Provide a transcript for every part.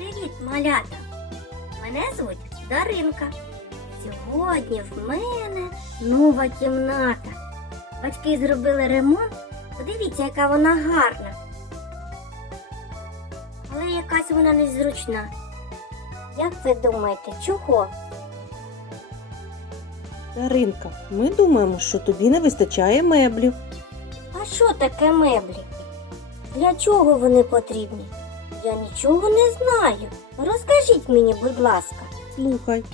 Привіт, малята! Мене звуть Даринка. Сьогодні в мене нова кімната. Батьки зробили ремонт. Подивіться, яка вона гарна. Але якась вона незручна. Як ви думаєте, чого? Даринка, ми думаємо, що тобі не вистачає меблів. А що таке меблі? Для чого вони потрібні? Я нічого не знаю. Розкажіть мені, будь ласка. Слухай,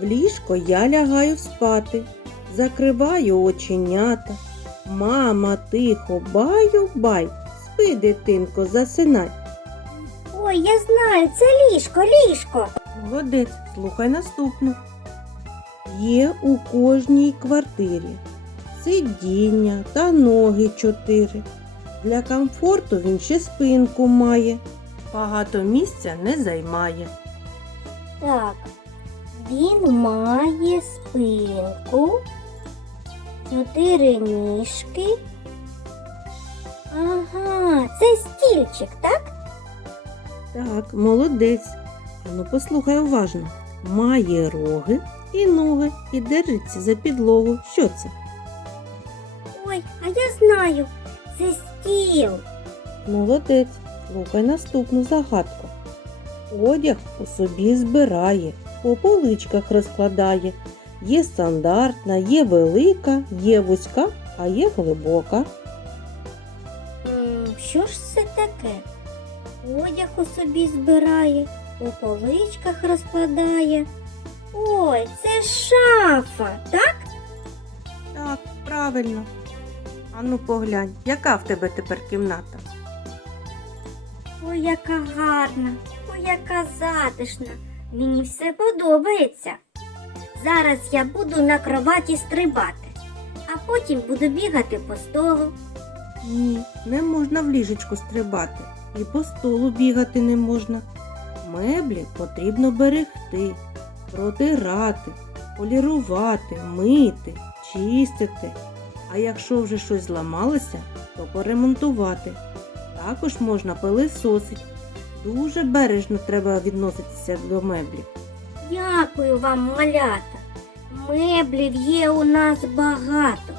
в ліжко я лягаю спати, закриваю оченята. Мама тихо баю бай, спи, дитинко, засинай. Ой, я знаю, це ліжко, ліжко. Молодець, слухай наступну. Є у кожній квартирі сидіння та ноги чотири. Для комфорту він ще спинку має. Багато місця не займає. Так, він має спинку, чотири ніжки. Ага, це стільчик, так? Так, молодець. Ану послухай уважно. Має роги і ноги і держиться за підлогу. Що це? Ой, а я знаю, це стіл. Молодець. Слухай наступну загадку. Одяг у собі збирає, по поличках розкладає. Є стандартна, є велика, є вузька, а є глибока. Що ж це таке? Одяг у собі збирає, у поличках розкладає. Ой, це шафа, так? Так, правильно. Ану поглянь, яка в тебе тепер кімната? Ой, яка гарна, ой, яка затишна. Мені все подобається. Зараз я буду на кроваті стрибати, а потім буду бігати по столу. Ні, не можна в ліжечку стрибати. І по столу бігати не можна. Меблі потрібно берегти, протирати, полірувати, мити, чистити. А якщо вже щось зламалося, то поремонтувати. Також можна пилисосить. Дуже бережно треба відноситися до меблів. Дякую вам, малята. Меблів є у нас багато.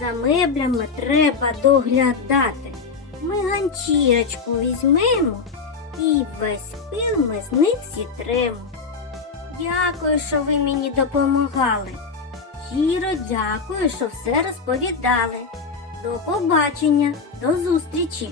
За меблями треба доглядати. Ми ганчірочку візьмемо і весь пил ми з них зітремо. Дякую, що ви мені допомагали. Щиро дякую, що все розповідали. До побачення, до зустрічі!